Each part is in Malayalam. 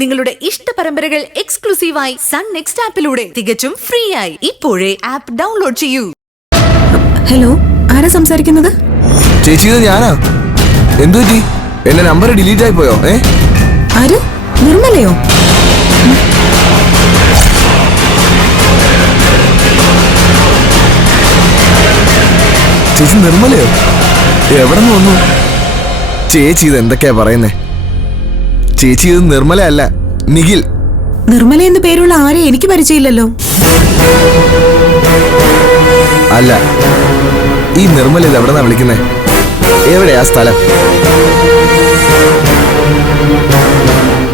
നിങ്ങളുടെ ഇഷ്ട പരമ്പരകൾ എക്സ്ക്ലൂസീവായി സൺ നെക്സ്റ്റ് ആപ്പിലൂടെ തികച്ചും ഫ്രീ ആയി ഇപ്പോഴേ ആപ്പ് ഡൗൺലോഡ് ചെയ്യൂ. ഹലോ, ആരാ സംസാരിക്കുന്നത്? ചേച്ചി, ഇത് ഞാനാ. എന്തുപറ്റി? എന്റെ നമ്പർ ഡിലീറ്റ് ആയി പോയോ? ആര്? നിർമ്മലയോ? ചേച്ചി നിർമ്മലയോ? എവിടെ നിന്ന് വന്നു? ചേച്ചി ഇത് എന്തൊക്കെയാ പറയുന്നേ? ചേച്ചി ഇത് നിർമ്മല അല്ല, നിഖിൽ. നിർമ്മല എന്ന് പേരുള്ള ആരെ എനിക്ക് പരിചയമില്ലല്ലോ. അല്ല, ഈ നിർമ്മല ഇത് എവിടെന്നാ വിളിക്കുന്നേ? എവിടെയാ സ്ഥലം?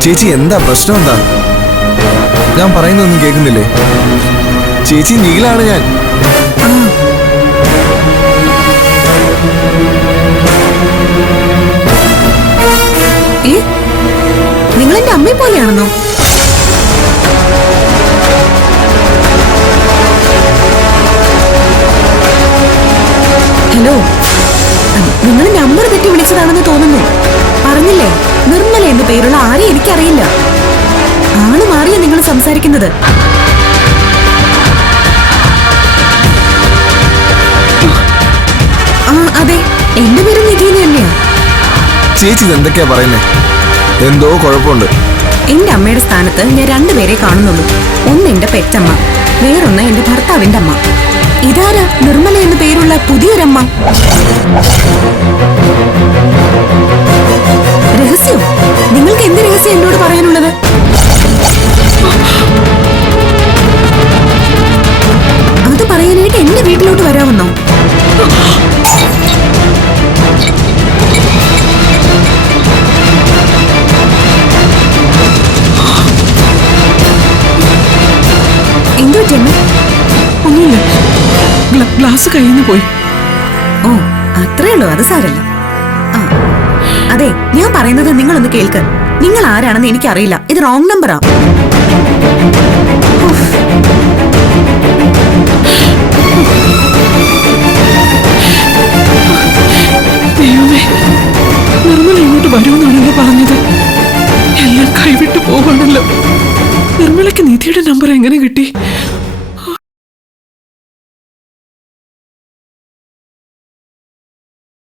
ചേച്ചി എന്താ പ്രശ്നം? എന്താ ഞാൻ പറയുന്നൊന്നും കേൾക്കുന്നില്ലേ? ചേച്ചി, നിഖിലാണ് ഞാൻ. നിങ്ങൾ എന്റെ അമ്മയെ പോലെയാണെന്നോ? ഹലോ, നിങ്ങൾ നമ്പർ തെറ്റി വിളിച്ചതാണെന്ന് തോന്നുന്നു. പറഞ്ഞില്ലേ, നിർമ്മല എന്ന പേരുള്ള ആരെയും എനിക്കറിയില്ല. ആള് മാറിയ നിങ്ങൾ സംസാരിക്കുന്നത്. അതെ, എന്റെ പേര് നിധി തന്നെയാ. ചേച്ചി ഇത് എന്തൊക്കെയാ പറയുന്നേ? എന്തോ കുഴപ്പമുണ്ട്. എന്റെ അമ്മയുടെ സ്ഥാനത്ത് ഞാൻ രണ്ടുപേരെ കാണുന്നുള്ളൂ. ഒന്ന് എന്റെ പെറ്റമ്മ, വേറൊന്ന് എന്റെ ഭർത്താവിന്റെ അമ്മ. ഇതാരാ നിർമ്മല എന്ന പേരുള്ള പുതിയൊരമ്മ? രഹസ്യം? നിങ്ങൾക്ക് എന്ത് രഹസ്യം എന്നോട് പറയാനുള്ളത്? അത് പറയാനായിട്ട് എന്റെ വീട്ടിലോട്ട് വരാമെന്നോ? എന്തോ ചെമ്മ? ഒന്നുമില്ല, ഗ്ലാസ് കയ്യിൽ പോയി. ഓ, അത്രേ ഉള്ളൂ, അത് സാരല്ല. അതെ, ഞാൻ പറയുന്നത് നിങ്ങളൊന്ന് കേൾക്ക്. നിങ്ങൾ ആരാണെന്ന് എനിക്കറിയില്ല. ഇത് റോങ് നമ്പറാ. ദൈവമേ, നിർമ്മല ഇങ്ങോട്ട് വരുമെന്നാണല്ലോ പറഞ്ഞത്. എല്ലാം കൈവിട്ടു പോവാണല്ലോ. നിർമ്മലയ്ക്ക് നിധിയുടെ നമ്പർ എങ്ങനെ കിട്ടി?